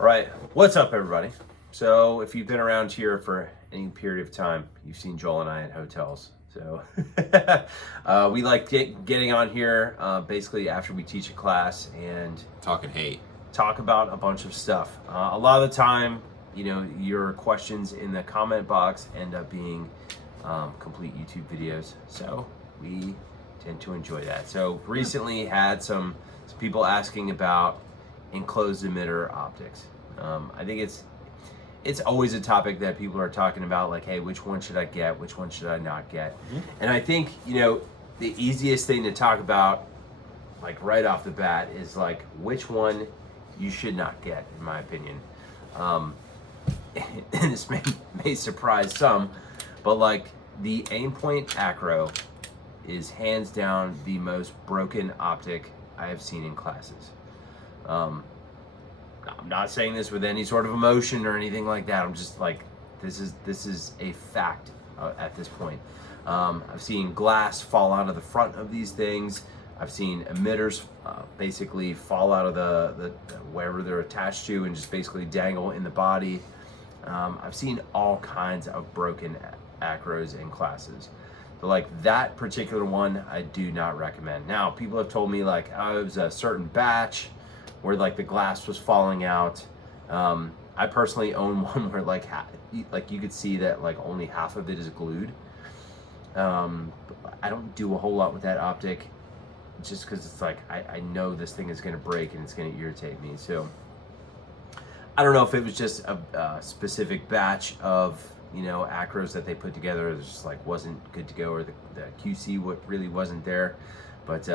All right, what's up, everybody? So, if you've been around here for any period of time, you've seen Joel and I at hotels. So, we like getting on here basically after we teach a class and talking hate, talk about a bunch of stuff. A lot of the time, you know, your questions in the comment box end up being complete YouTube videos. So, we tend to enjoy that. So, recently had some people asking about enclosed emitter optics. I think it's always a topic that people are talking about, like, hey, which one should I get? Which one should I not get? Mm-hmm. And I think, you know, the easiest thing to talk about, like right off the bat, is like which one you should not get, in my opinion. And this may surprise some, but like the Aimpoint Acro is hands down the most broken optic I have seen in classes. I'm not saying this with any sort of emotion or anything like that. I'm just like, this is a fact at this point. I've seen glass fall out of the front of these things. I've seen emitters basically fall out of the wherever they're attached to and just basically dangle in the body. I've seen all kinds of broken acros in classes. So like that particular one, I do not recommend. Now, people have told me like, oh, it was a certain batch where like the glass was falling out. I personally own one where like you could see that like only half of it is glued. I don't do a whole lot with that optic just because it's like I know this thing is going to break and it's going to irritate me. So I don't know if it was just a specific batch of, you know, acros that they put together that just like wasn't good to go, or the QC really wasn't there, but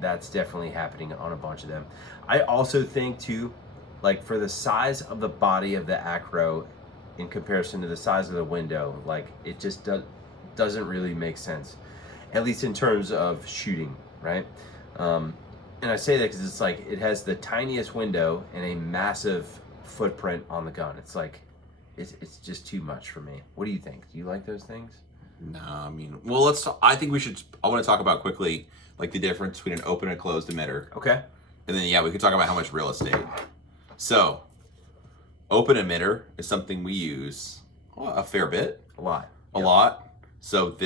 that's definitely happening on a bunch of them. I also think too, like for the size of the body of the Acro in comparison to the size of the window, like it just doesn't really make sense, at least in terms of shooting, right? And I say that because it's like it has the tiniest window and a massive footprint on the gun. It's like it's just too much for me. What do you think? Do you like those things? No, I mean, well, I want to talk about quickly, like the difference between an open and closed emitter. Okay. And then, yeah, we could talk about how much real estate. So, open emitter is something we use a fair bit. A lot. A lot. So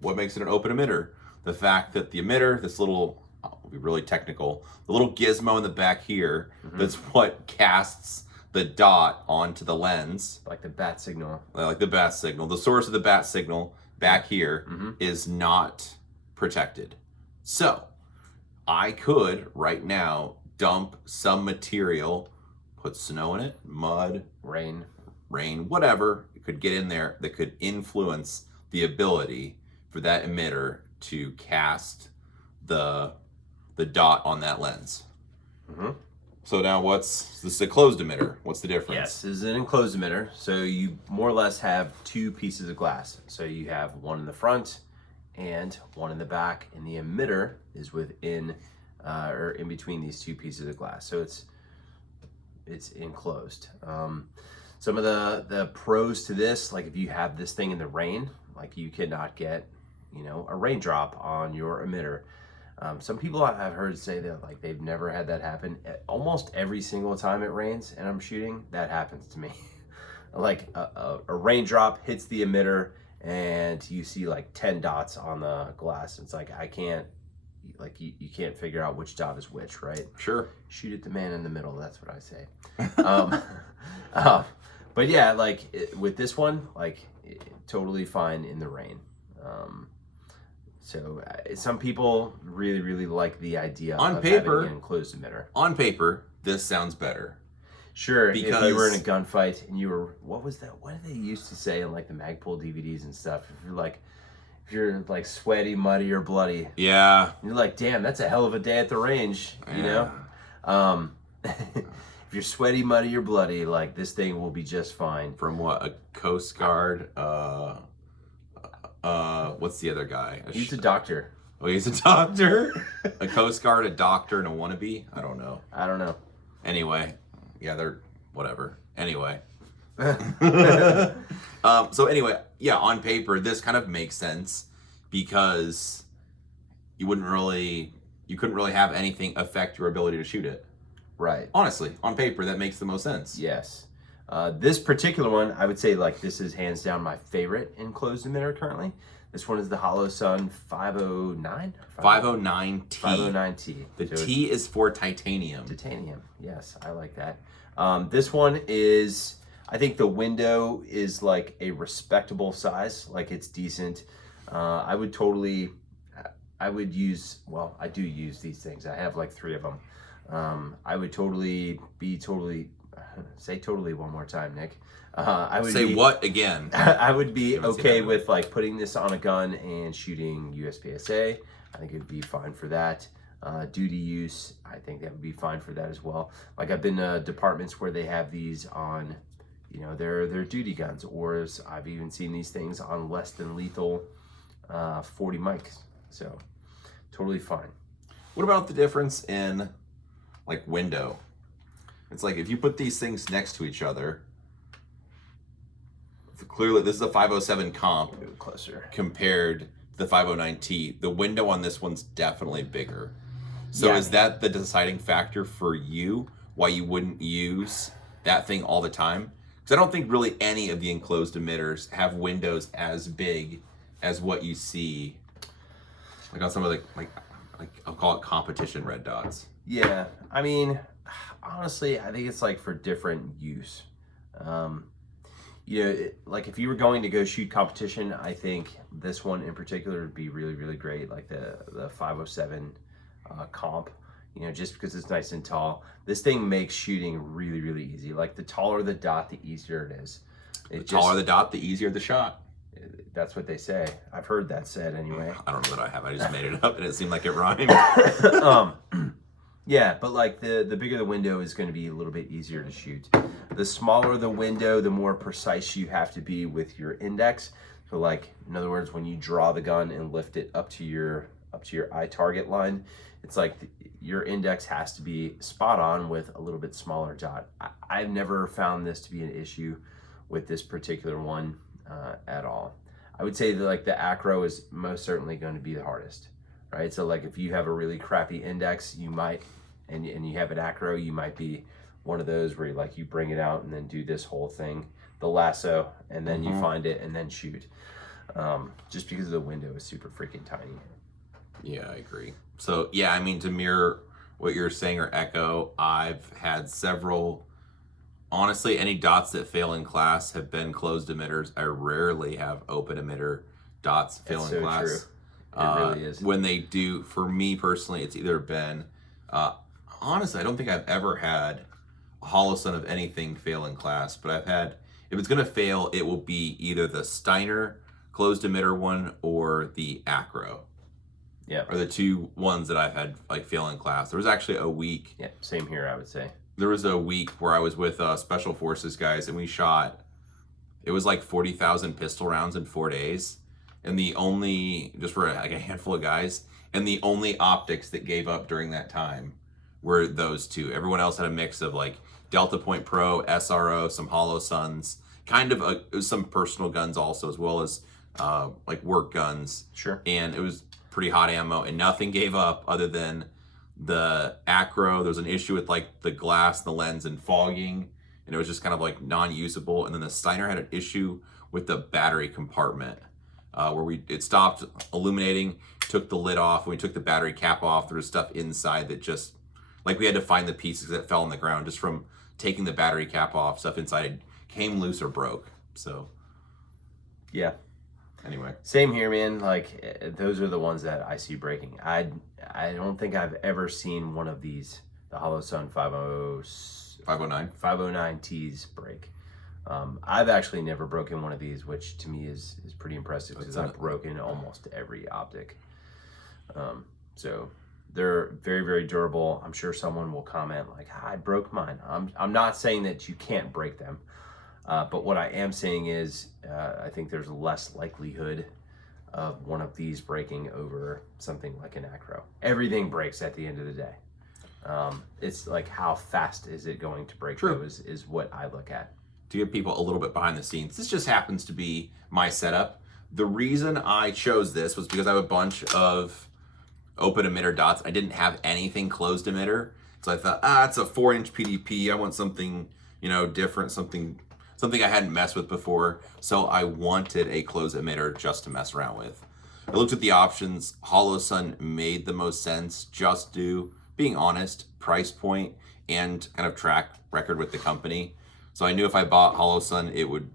what makes it an open emitter? The fact that the emitter, this little, I'll be really technical, the little gizmo in the back here, that's what casts the dot onto the lens. Like the bat signal. Like the bat signal. The source of the bat signal back here is not protected. So I could right now dump some material, put snow in it, mud, rain, whatever. It could get in there that could influence the ability for that emitter to cast the dot on that lens. So now this is a closed emitter. What's the difference? Yes, this is an enclosed emitter. So you more or less have two pieces of glass. So you have one in the front and one in the back, and the emitter is within or in between these two pieces of glass. So it's enclosed. Some of the pros to this, like if you have this thing in the rain, like you cannot get, you know, a raindrop on your emitter. Some people I've heard say that like they've never had that happen. Almost every single time it rains and I'm shooting, that happens to me. Like a raindrop hits the emitter and you see like 10 dots on the glass. It's like I can't, like you can't figure out which dot is which, right? Sure. Shoot at the man in the middle. That's what I say. But yeah, like with this one, like totally fine in the rain. So some people really like the idea on of paper, having an enclosed emitter. On paper, this sounds better. Sure, because if you were in a gunfight and you were, what was that? What did they used to say in like the Magpul DVDs and stuff? If you're like sweaty, muddy, or bloody. Yeah. You're like, damn, that's a hell of a day at the range, you know? If you're sweaty, muddy, or bloody, like this thing will be just fine. From what? A Coast Guard, what's the other guy? He's a doctor. Oh, he's a doctor? A Coast Guard, a doctor, and a wannabe? I don't know. Anyway, yeah, they're whatever. Anyway. So anyway, yeah, on paper, this kind of makes sense because you couldn't really have anything affect your ability to shoot it. Right. Honestly, on paper, that makes the most sense. Yes. This particular one, I would say like this is hands down my favorite enclosed emitter currently. This one is the Holosun 509? 509T. 509T. The So T is for titanium. titanium. Yes, I like that. This one is, I think the window is like a respectable size. Like it's decent. I would use, well, I do use these things. I have like 3 of them. I would say totally one more time, Nick. I would say what again? I would be okay with like putting this on a gun and shooting USPSA. I think it would be fine for that. Duty use, I think that would be fine for that as well. Like I've been to departments where they have these on, you know, their duty guns, or I've even seen these things on less than lethal 40 mics. So totally fine. What about the difference in like window? It's like if you put these things next to each other, clearly this is a 507 comp Closer compared to the 509T. The window on this one's definitely bigger. So Yeah. is that the deciding factor for you why you wouldn't use that thing all the time? Because I don't think really any of the enclosed emitters have windows as big as what you see like on some of the like I'll call it competition red dots. Yeah, I mean, honestly, I think it's like for different use. You know, like if you were going to go shoot competition, I think this one in particular would be really, really great. Like the 507 comp, you know, just because it's nice and tall. This thing makes shooting really, really easy. Like the taller the dot, the easier it is. The taller the dot, the easier the shot. That's what they say. I've heard that said anyway. I don't know that I have. I just made it up and it seemed like it rhymed. Yeah, but like the bigger the window is going to be a little bit easier to shoot. The smaller the window, the more precise you have to be with your index. So like, in other words, when you draw the gun and lift it up to your eye target line, it's like your index has to be spot on with a little bit smaller dot. I've never found this to be an issue with this particular one at all. I would say that like the Acro is most certainly going to be the hardest, right? So like if you have a really crappy index, you might, and you have an Acro, you might be one of those where you bring it out and then do this whole thing, the lasso, and then you find it and then shoot. Just because the window is super freaking tiny. Yeah, I agree. So yeah, I mean, to mirror what you're saying or echo, I've had several, honestly, any dots that fail in class have been closed emitters. I rarely have open emitter dots fail in class. True. It really is. When they do, for me personally, it's either been, honestly, I don't think I've ever had a Holosun of anything fail in class, but I've had, if it's going to fail, it will be either the Steiner closed emitter one or the Acro. Yeah. Are the 2 ones that I've had like fail in class. There was actually a week. Yeah, same here, I would say. There was a week where I was with Special Forces guys and we shot, it was like 40,000 pistol rounds in 4 days. And the only, just for like a handful of guys, and the only optics that gave up during that time were those 2. Everyone else had a mix of like Delta Point Pro, SRO, some Holosuns, kind of some personal guns also, as well as like work guns. Sure. And it was pretty hot ammo, and nothing gave up other than the Acro. There was an issue with like the glass, the lens, and fogging, and it was just kind of like non-usable. And then the Steiner had an issue with the battery compartment where it stopped illuminating, took the lid off, and we took the battery cap off. There was stuff inside that just, like, we had to find the pieces that fell on the ground just from taking the battery cap off. Stuff inside came loose or broke. So yeah. Anyway, same here, man. Like those are the ones that I see breaking. I don't think I've ever seen one of these, the Holosun 509Ts break. I've actually never broken one of these, which to me is pretty impressive because I've broken almost every optic. So they're very, very durable. I'm sure someone will comment like, I broke mine. I'm not saying that you can't break them. But what I am saying is I think there's less likelihood of one of these breaking over something like an Acro. Everything breaks at the end of the day. It's like how fast is it going to break? True. Those is what I look at. To give people a little bit behind the scenes, this just happens to be my setup. The reason I chose this was because I have a bunch of open emitter dots. I didn't have anything closed emitter, So I thought, it's a 4-inch PDP. I want something, different, something I hadn't messed with before. So I wanted a closed emitter just to mess around with. I looked at the options. Holosun made the most sense, just due, being honest, price point, and kind of track record with the company. So I knew if I bought Holosun, it would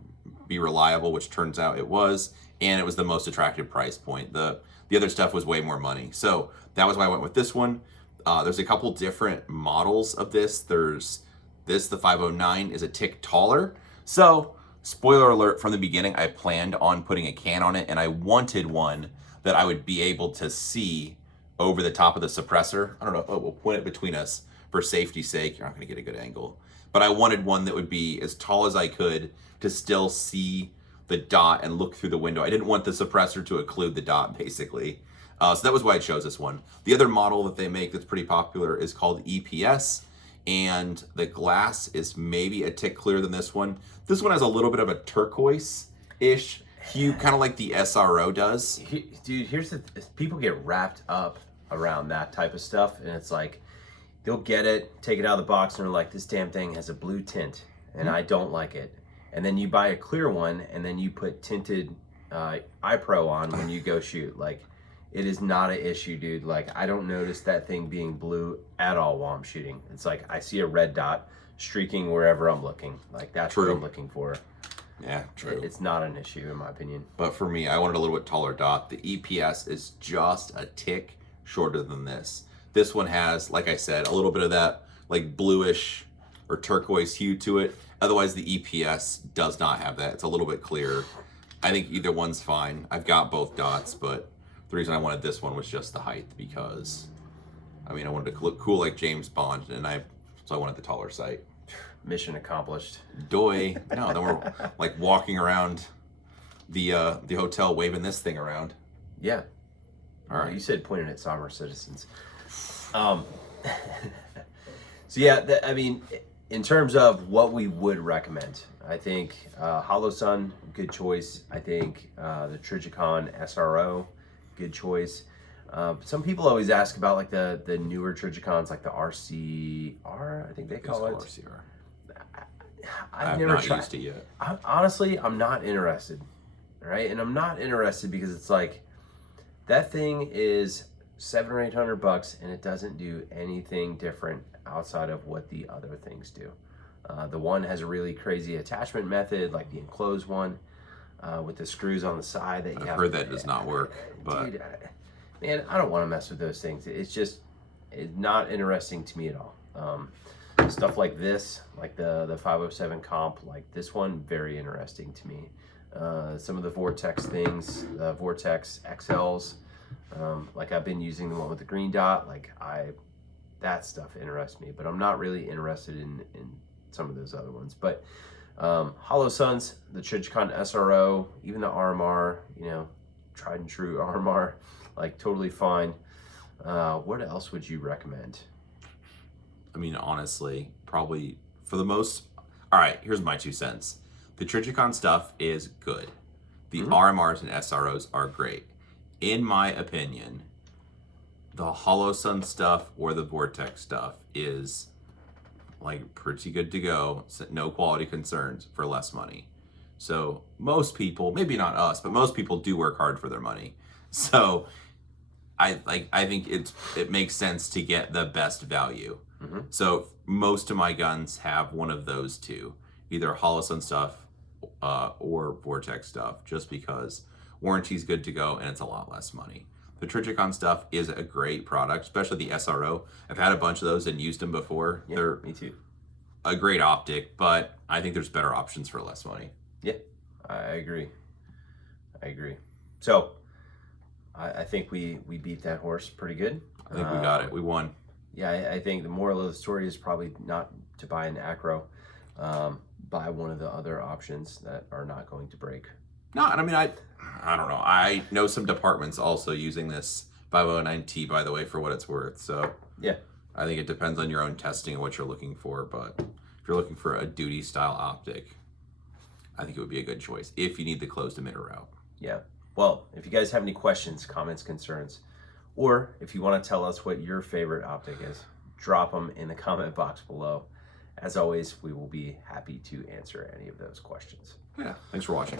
be reliable, which turns out it was, and it was the most attractive price point. The other stuff was way more money. So that was why I went with this one. There's a couple different models of this. There's this, the 509, is a tick taller. So, spoiler alert, from the beginning, I planned on putting a can on it, and I wanted one that I would be able to see over the top of the suppressor. I don't know, we'll point it between us for safety's sake. You're not gonna get a good angle. But I wanted one that would be as tall as I could to still see the dot and look through the window. I didn't want the suppressor to occlude the dot, basically. So that was why I chose this one. The other model that they make that's pretty popular is called EPS, and the glass is maybe a tick clearer than this one. This one has a little bit of a turquoise-ish hue, kind of like the SRO does. Dude, here's the people get wrapped up around that type of stuff, and it's like they'll get it, take it out of the box, and they're like, this damn thing has a blue tint, and I don't like it. And then you buy a clear one, and then you put tinted iPro on when you go shoot. Like, it is not an issue, dude. Like, I don't notice that thing being blue at all while I'm shooting. It's like I see a red dot streaking wherever I'm looking. Like, that's what I'm looking for. Yeah, true. It's not an issue, in my opinion. But for me, I wanted a little bit taller dot. The EPS is just a tick shorter than this. This one has, like I said, a little bit of that like bluish or turquoise hue to it. Otherwise, the EPS does not have that. It's a little bit clearer. I think either one's fine. I've got both dots, but the reason I wanted this one was just the height, because I wanted to look cool like James Bond, so I wanted the taller sight. Mission accomplished. Doy. No, then we're like walking around the hotel waving this thing around. Yeah. All right. You said pointing at sovereign citizens. So yeah, in terms of what we would recommend, I think Holosun, good choice. I think the Trijicon SRO, good choice. Some people always ask about like the newer Trijicons, like the RCR, I think they call it. RCR. I've never tried. Used it yet. Honestly, I'm not interested. Right, and I'm not interested because it's like that thing is $700 or $800, and it doesn't do anything different outside of what the other things do. The one has a really crazy attachment method, like the enclosed one, with the screws on the side that you have. I've heard that does not work, but dude, man, I don't want to mess with those things. It's not interesting to me at all. Stuff like this, like the 507 comp, like this one, very interesting to me. Some of the Vortex things, the Vortex XLs, like I've been using the one with the green dot, that stuff interests me, but I'm not really interested in some of those other ones. But Holosuns, the Trijicon SRO, even the RMR, tried and true RMR, like totally fine. What else would you recommend? Honestly, probably for the most. All right, here's my 2 cents. The Trijicon stuff is good. The RMRs and SROs are great. In my opinion, the Holosun stuff or the Vortex stuff is like pretty good to go. No quality concerns for less money. So most people, maybe not us, but most people do work hard for their money. So I think it makes sense to get the best value. So most of my guns have one of those two, either Holosun stuff or Vortex stuff, just because warranty's good to go and it's a lot less money. The Trijicon stuff is a great product, especially the SRO. I've had a bunch of those and used them before. Yeah, they're me too. A great optic, but I think there's better options for less money. Yeah, I agree. So I think we beat that horse pretty good. I think we got it. We won. Yeah, I think the moral of the story is probably not to buy an Acro. Buy one of the other options that are not going to break. No, and I don't know. I know some departments also using this 509T, by the way, for what it's worth. So yeah, I think it depends on your own testing and what you're looking for. But if you're looking for a duty style optic, I think it would be a good choice if you need the closed emitter route. Yeah. Well, if you guys have any questions, comments, concerns, or if you want to tell us what your favorite optic is, drop them in the comment box below. As always, we will be happy to answer any of those questions. Yeah, thanks for watching.